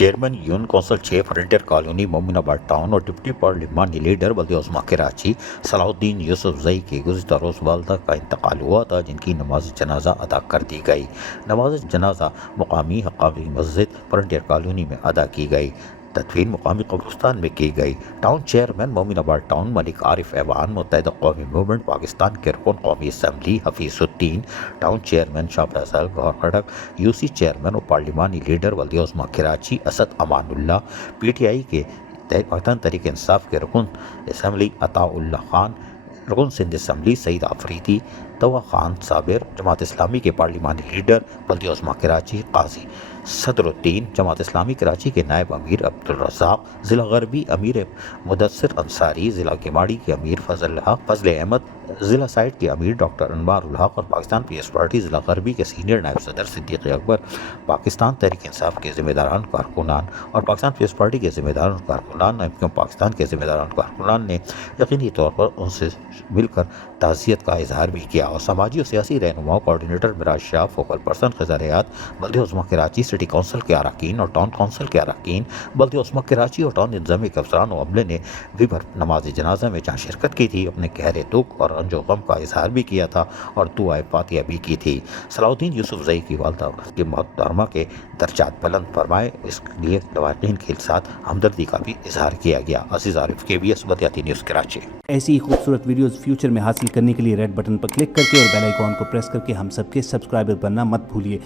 Chairman union council 6 frontier colony مومن آباد town اور ڈپٹی پارلیمانی لیڈر بلدیہ عظمیٰ کراچی صلاح الدین یوسف زئی کی گزشتہ روز والدہ کا انتقال ہوا تھا، جن کی نماز جنازہ ادا کر دی گئی۔ نماز جنازہ مقامی حقابی مسجد فرنٹیئر کالونی میں ادا کی گئی۔ تدفین مقامی قبرستان میں کی گئی۔ ٹاؤن چیئرمین مومن آباد ٹاؤن ملک عارف ایوان، متحدہ قومی موومنٹ پاکستان کے رکن قومی assembly Hafeez uddin, town chairman Shah Faisal Gohar Khattak, U C chairman اور پارلیمانی لیڈر بلدیہ عظمیٰ Karachi Asad Aman Ullah, P T I کے پاکستان تحریک انصاف کے رکن اسمبلی عطاء اللہ خان، رکن سندھ اسمبلی سعید آفریدی، طوع خان صابر، جماعت اسلامی کے پارلیمانی لیڈر بلدیہ عظمیٰ کراچی قاضی صدر الدین، جماعت اسلامی کراچی کے نائب امیر عبدالرزاق، ضلع غربی امیر مدثر انصاری، ضلع کیماڑی کے امیر فضل احمد، ضلع سائٹ کے امیر ڈاکٹر انوار الحق اور پاکستان پیپلز پارٹی ضلع غربی کے سینئر نائب صدر صدیق اکبر، پاکستان تحریک انصاف کے ذمہ داران کارکنان اور پاکستان پیپلز پارٹی کے ذمہ داران کارکنان، پاکستان کے ذمہ داران کارکنان نے یقینی طور پر ان سے مل کر تعزیت کا اظہار بھی کیا اور سماجی اور سیاسی رہنماؤں کوآرڈینیٹر مراج شاہ، فوکل پرسن خضر حیات، بلدیہ عظمیٰ کراچی سٹی کونسل کے اراکین اور ٹاؤن کونسل کے اراکین، بلدیہ عظمیٰ کراچی اور ٹاؤن انتظامیہ کے افسران و عملے نے بھی نماز جنازہ میں جہاں شرکت کی تھی، اپنے گہرے دکھ اور رنج و غم کا اظہار بھی کیا تھا اور دعائے فاتحہ بھی کی تھی۔ صلاح الدین یوسف زئی کی والدہ کی محترمہ کے درجات بلند فرمائے، اس لیے لواحقین کے ساتھ ہمدردی کا بھی اظہار کیا گیا۔ عزیز عارف، KBS بلدیاتی نیوز کراچی۔ ایسی ہی خوبصورت ویڈیوز فیوچر میں حاصل کرنے کے لیے ریڈ بٹن پر کلک کر کے اور بیل آئیکن کو پریس کر کے ہم سب کے سبسکرائبر بننا مت بھولیے۔